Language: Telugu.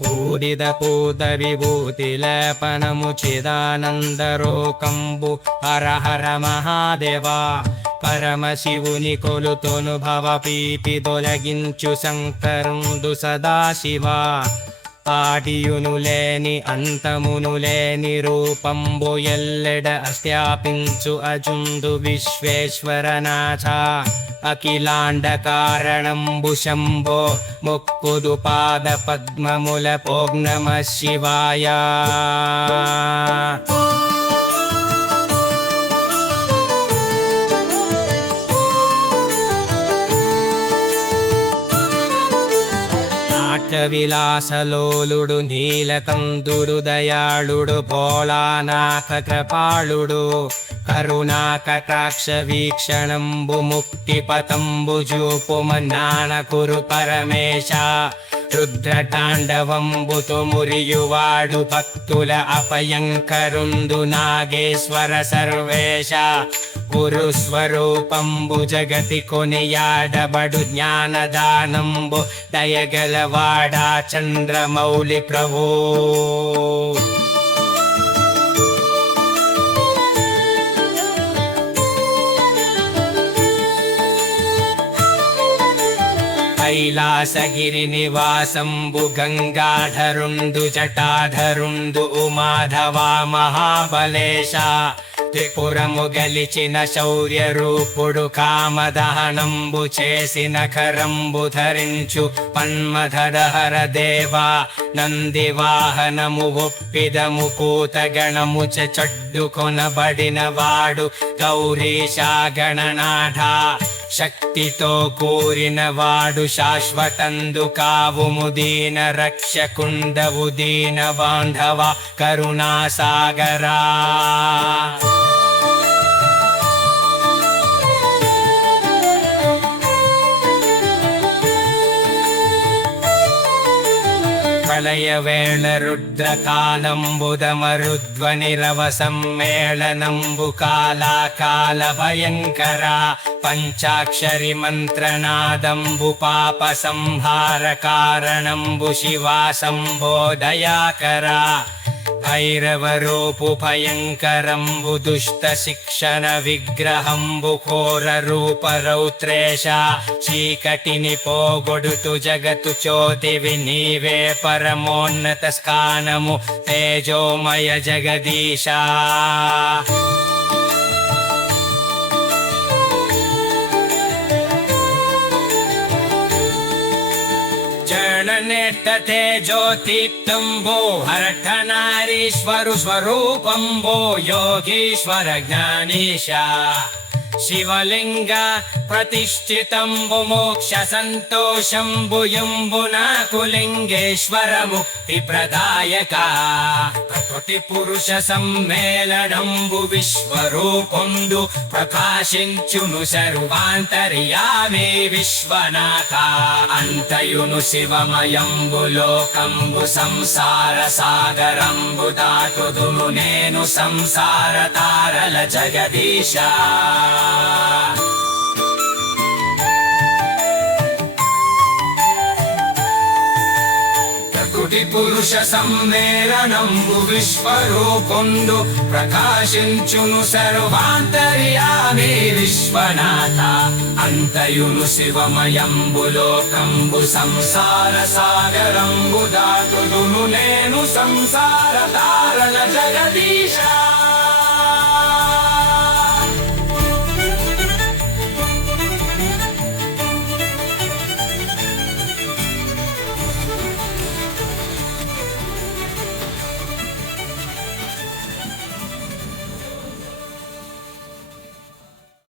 పూరిత పూత విభూతి లేపనము చిదానందరోకంబు హర హర మహాదేవా పరమశివుని కొలుతొను భవపీపి తొలగించు శంకరుండు సదాశివా ఆదియును లేని అంతమును లేని రూపంబు ఎల్లెడ అస్త్యాపించు అజుండు విశ్వేశ్వరనాథ అఖిలాండ కారణంబు శంభో ముక్కుదు పాద పద్మముల ఓం నమః శివాయ. విలాసలోలుడు నీలకందుడు దయాళుడు భోళానాథ కృపాళుడు కరుణాకటాక్ష వీక్షణంబు ముక్తి పతంబు జూపుమన్నాన కురు పరమేశ రుద్రతాండవంబుతో మురియువాడు భక్తుల అపయంకరుండు నాగేశ్వర సర్వేశ గురు స్వరూపంబు జగతి కొనియాడబడు జ్ఞానదానంబు దయగలవాడా చంద్రమౌళి ప్రభో. కైలాసగిరి నివాసంబు గంగాధరుండు జటాధరుండు ఉమాధవా మహాబలేశ త్రిపురము గలిచిన శౌర్య రూపుడు కామదహనంబు చేసిన కరంబు ధరించు పన్మధరహర దేవా నంది వాహనము ఒప్పిదము కూతగణము చడ్డుకొనబడిన వాడు గౌరీశ గణనాథ శక్తితో కూరిన వాడు శాశ్వతందు కావుము దీన రక్షకుండవు దీన బాంధవ కరుణాసాగరా. ప్రళయవేళ రుద్రకాలంబుదమరుధ్వనిరవ సమ్మేళనంబు కాళాకాల భయంకర పంచాక్షరి మంత్రనాదంబు పాప సంహార కారణంబు శివా సంబోధయాకర భైరవరూపు భయంకరంబు దుష్ట శిక్షణ విగ్రహంబు ఘోర రూప రౌత్రేశ చీకటిని పోగొడుతు జగతు జ్యోతివి నీవే పరమోన్నత స్థానము తేజోమయ జగదీశ. నేట్టతే జ్యోతిప్తంబో హరఠనారీశ్వరు స్వరూపంబో యోగీశ్వర జ్ఞానీశ శివలింగ ప్రతిష్ఠితంబు మోక్ష సంతోషంబు యంబునాకు లింగేశ్వర ముక్తి ప్రదాయక ప్రకృతి పురుష సమ్మేళనంబు విశ్వరూపందు ప్రకాశించును సర్వాంతర్యామి విశ్వనాథ అంతయును శివమయంబు లోకంబు సంసార సాగరంబు దాటుదును నేను సంసార తారల జగదీశ. పురుష సమ్మేళనంబు విశ్వరూపందు ప్రకాశించును సర్వాంతర్యామి విశ్వనాథ అంతయును శివమయంబు లోకంబు సంసార సాగరంబు దాటుదును నేను సంసార తారల జగదీశ.